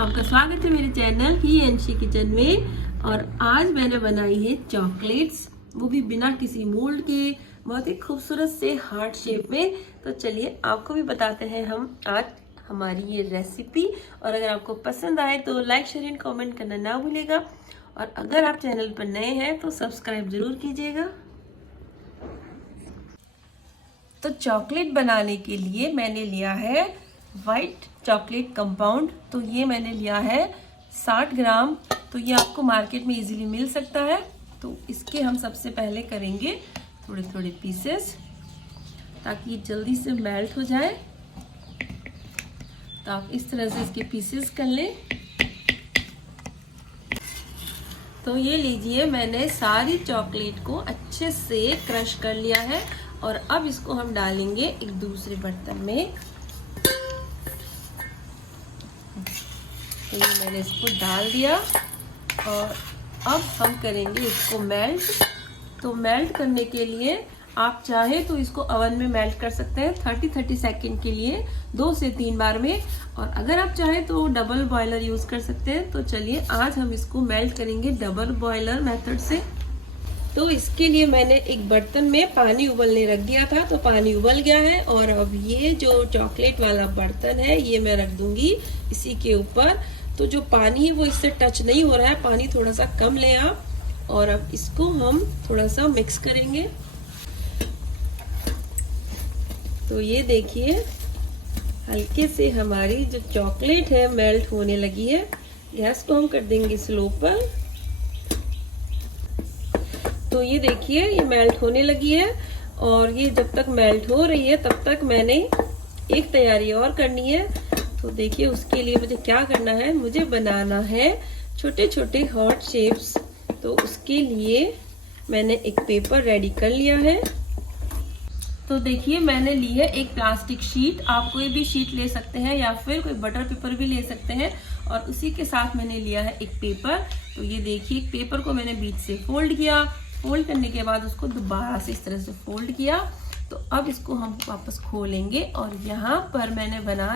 आपका स्वागत है मेरे चैनल ही अंशी किचन में। और आज मैंने बनाई है चॉकलेट्स, वो भी बिना किसी मोल्ड के, बहुत ही खूबसूरत से हार्ट शेप में। तो चलिए आपको भी बताते हैं हम आज हमारी ये रेसिपी। और अगर आपको पसंद आए तो लाइक शेयर एंड कमेंट करना ना भूलिएगा। और अगर आप चैनल पर नए हैं तो सब्सक्राइब जरूर कीजिएगा। तो चॉकलेट बनाने के लिए मैंने लिया है वाइट चॉकलेट कंपाउंड। तो ये मैंने लिया है 60 ग्राम। तो ये आपको मार्केट में इजीली मिल सकता है। तो इसके हम सबसे पहले करेंगे थोड़े थोड़े पीसेस ताकि ये जल्दी से मेल्ट हो जाए। तो आप इस तरह से इसके पीसेस कर लें। तो ये लीजिए, मैंने सारी चॉकलेट को अच्छे से क्रश कर लिया है। और अब इसको हम डालेंगे एक दूसरे बर्तन में। तो ये मैंने इसको डाल दिया और अब हम करेंगे इसको मेल्ट। तो मेल्ट करने के लिए आप चाहे तो इसको ओवन में मेल्ट कर सकते हैं 30 सेकंड के लिए 2 से 3 बार में। और अगर आप चाहे तो डबल बॉयलर यूज कर सकते हैं। तो चलिए आज हम इसको मेल्ट करेंगे डबल बॉयलर मेथड से। तो इसके लिए मैंने एक बर्तन में पानी उबलने रख दिया था। तो पानी उबल गया है और अब ये जो चॉकलेट वाला बर्तन है ये मैं रख दूंगी इसी के ऊपर। तो जो पानी है वो इससे टच नहीं हो रहा है, पानी थोड़ा सा कम लें आप। और अब इसको हम थोड़ा सा मिक्स करेंगे। तो ये देखिए, हल्के से हमारी जो चॉकलेट है मेल्ट होने लगी है। गैस को हम कर देंगे स्लो पर। तो ये देखिए, ये मेल्ट होने लगी है। और ये जब तक मेल्ट हो रही है तब तक मैंने एक तैयारी और करनी है। तो देखिए, उसके लिए मुझे क्या करना है, मुझे बनाना है छोटे छोटे हार्ट शेप्स। तो उसके लिए मैंने एक पेपर रेडी कर लिया है। तो देखिए, मैंने ली है एक प्लास्टिक शीट। आप कोई भी शीट ले सकते हैं या फिर कोई बटर पेपर भी ले सकते हैं। और उसी के साथ मैंने लिया है एक पेपर। तो ये देखिए, पेपर को मैंने बीच से फोल्ड किया। फोल्ड करने के बाद उसको दोबारा से इस तरह से फोल्ड किया। तो अब इसको हम वापस खोलेंगे और यहाँ पर मैंने बना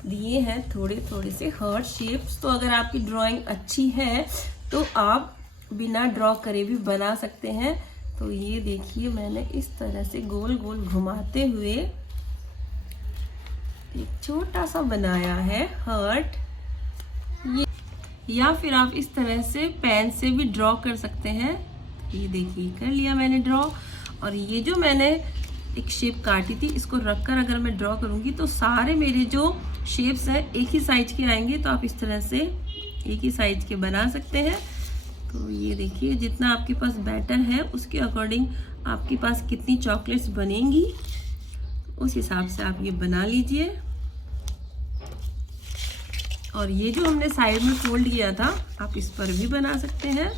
दिए हैं थोड़े थोड़े से हार्ट शेप्स। तो अगर आपकी ड्राइंग अच्छी है तो आप बिना ड्रॉ करे भी बना सकते हैं। तो ये देखिए, मैंने इस तरह से गोल गोल घुमाते हुए एक छोटा सा बनाया है हार्ट। ये या फिर आप इस तरह से पेन से भी ड्रॉ कर सकते हैं। ये देखिए, कर लिया मैंने ड्रॉ। और ये जो मैंने एक शेप काटी थी, इसको रखकर अगर मैं ड्रॉ करूंगी तो सारे मेरे जो शेप्स हैं एक ही साइज के आएंगे। तो आप इस तरह से एक ही साइज के बना सकते हैं। तो ये देखिए, जितना आपके पास बैटर है उसके अकॉर्डिंग आपके पास कितनी चॉकलेट्स बनेंगी उस हिसाब से आप ये बना लीजिए। और ये जो हमने साइड में फोल्ड किया था आप इस पर भी बना सकते हैं।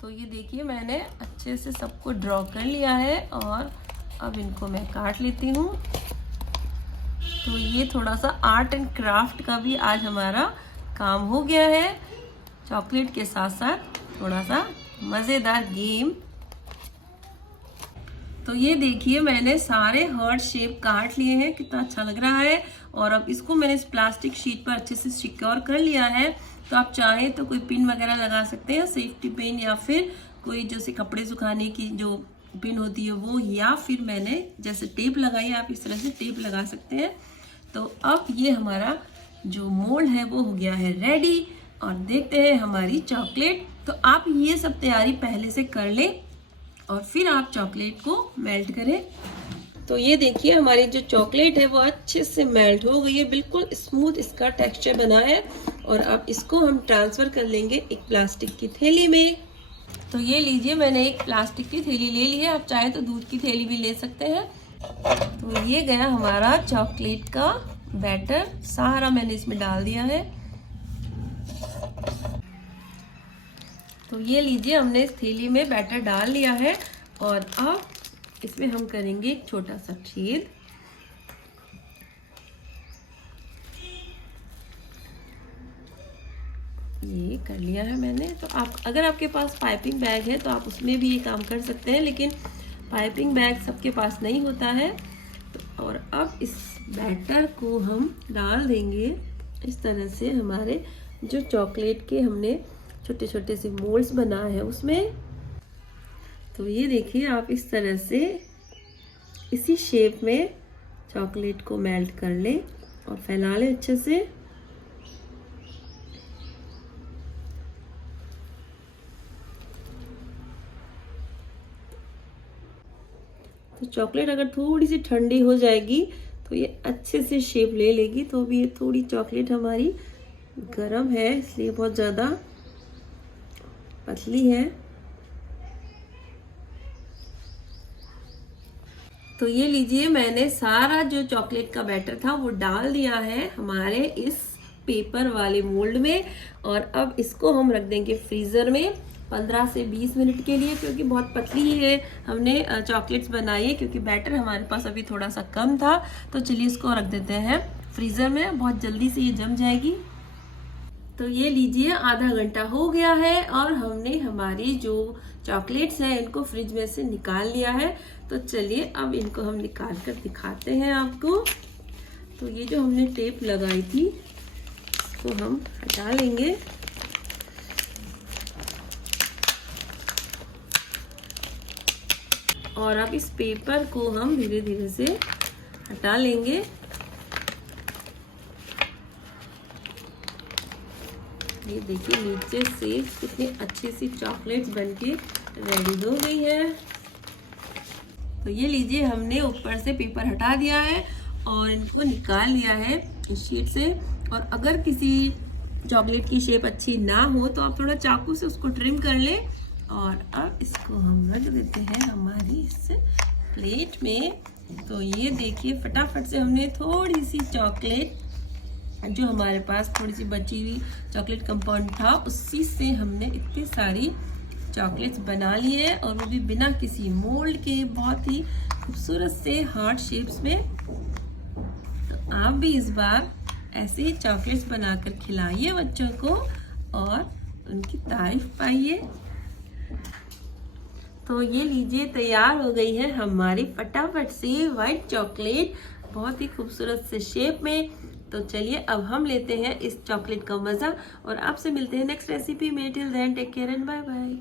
तो ये देखिए, मैंने अच्छे से सबको ड्रॉ कर लिया है और अब इनको मैं काट लेती हूँ। तो ये थोड़ा सा आर्ट एंड क्राफ्ट का भी आज हमारा काम हो गया है, चॉकलेट के साथ साथ थोड़ा सा मज़ेदार गेम। तो ये देखिए, मैंने सारे हार्ट शेप काट लिए हैं, कितना अच्छा लग रहा है। और अब इसको मैंने इस प्लास्टिक शीट पर अच्छे से सिक्योर कर लिया है। तो आप चाहें तो कोई पिन वगैरह लगा सकते हैं, सेफ्टी पिन, या फिर कोई जैसे कपड़े सुखाने की जो पिन होती है वो, या फिर मैंने जैसे टेप लगाई है आप इस तरह से टेप लगा सकते हैं। तो अब ये हमारा जो मोल्ड है वो हो गया है रेडी। और देखते हैं हमारी चॉकलेट। तो आप ये सब तैयारी पहले से कर लें और फिर आप चॉकलेट को मेल्ट करें। तो ये देखिए, हमारी जो चॉकलेट है वो अच्छे से मेल्ट हो गई है, बिल्कुल स्मूथ इसका टेक्सचर बना है। और अब इसको हम ट्रांसफर कर लेंगे एक प्लास्टिक की थैली में। तो ये लीजिए, मैंने एक प्लास्टिक की थैली ले ली है। आप चाहे तो दूध की थैली भी ले सकते हैं। तो ये गया हमारा चॉकलेट का बैटर, सारा मैंने इसमें डाल दिया है। तो ये लीजिए, हमने इस थैली में बैटर डाल लिया है। और अब इसमें हम करेंगे एक छोटा सा छेद। ये कर लिया है मैंने। तो आप अगर आपके पास पाइपिंग बैग है तो आप उसमें भी ये काम कर सकते हैं, लेकिन पाइपिंग बैग सबके पास नहीं होता है। तो और अब इस बैटर को हम डाल देंगे इस तरह से हमारे जो चॉकलेट के हमने छोटे छोटे से मोल्ड्स बनाए हैं उसमें। तो ये देखिए आप इस तरह से इसी शेप में चॉकलेट को मेल्ट कर लें और फैला लें अच्छे से। तो चॉकलेट अगर थोड़ी सी ठंडी हो जाएगी तो ये अच्छे से शेप ले लेगी। तो अभी ये थोड़ी चॉकलेट हमारी गरम है इसलिए बहुत ज़्यादा पतली है। तो ये लीजिए मैंने सारा जो चॉकलेट का बैटर था वो डाल दिया है हमारे इस पेपर वाले मोल्ड में। और अब इसको हम रख देंगे फ्रीज़र में 15 से 20 मिनट के लिए, क्योंकि बहुत पतली है हमने चॉकलेट्स बनाई है, क्योंकि बैटर हमारे पास अभी थोड़ा सा कम था। तो चलिए इसको रख देते हैं फ्रीज़र में, बहुत जल्दी से ये जम जाएगी। तो ये लीजिए आधा घंटा हो गया है और हमने हमारी जो चॉकलेट्स हैं इनको फ्रिज में से निकाल लिया है। तो चलिए अब इनको हम निकाल कर दिखाते हैं आपको। तो ये जो हमने टेप लगाई थी इसको हम हटा लेंगे। और अब इस पेपर को हम धीरे धीरे से हटा लेंगे। ये देखिए नीचे से कितनी अच्छी सी चॉकलेट्स बनके रेडी हो गई है। तो ये लीजिए हमने ऊपर से पेपर हटा दिया है और इनको निकाल लिया है इस शीट से। और अगर किसी चॉकलेट की शेप अच्छी ना हो तो आप थोड़ा चाकू से उसको ट्रिम कर लें। और अब इसको हम रख देते हैं हमारी इस प्लेट में। तो ये देखिए फटाफट से हमने थोड़ी सी चॉकलेट जो हमारे पास थोड़ी सी बची हुई चॉकलेट कंपाउंड था उसी से हमने इतनी सारी चॉकलेट्स बना ली है, और वो भी बिना किसी मोल्ड के, बहुत ही खूबसूरत से हार्ट शेप्स में। तो आप भी इस बार ऐसे ही चॉकलेट्स बनाकर खिलाइए बच्चों को और उनकी तारीफ पाइए। तो ये लीजिए तैयार हो गई है हमारी फटाफट से वाइट चॉकलेट, बहुत ही खूबसूरत से शेप में। तो चलिए अब हम लेते हैं इस चॉकलेट का मज़ा और आपसे मिलते हैं नेक्स्ट रेसिपी में। Till then take care and bye bye.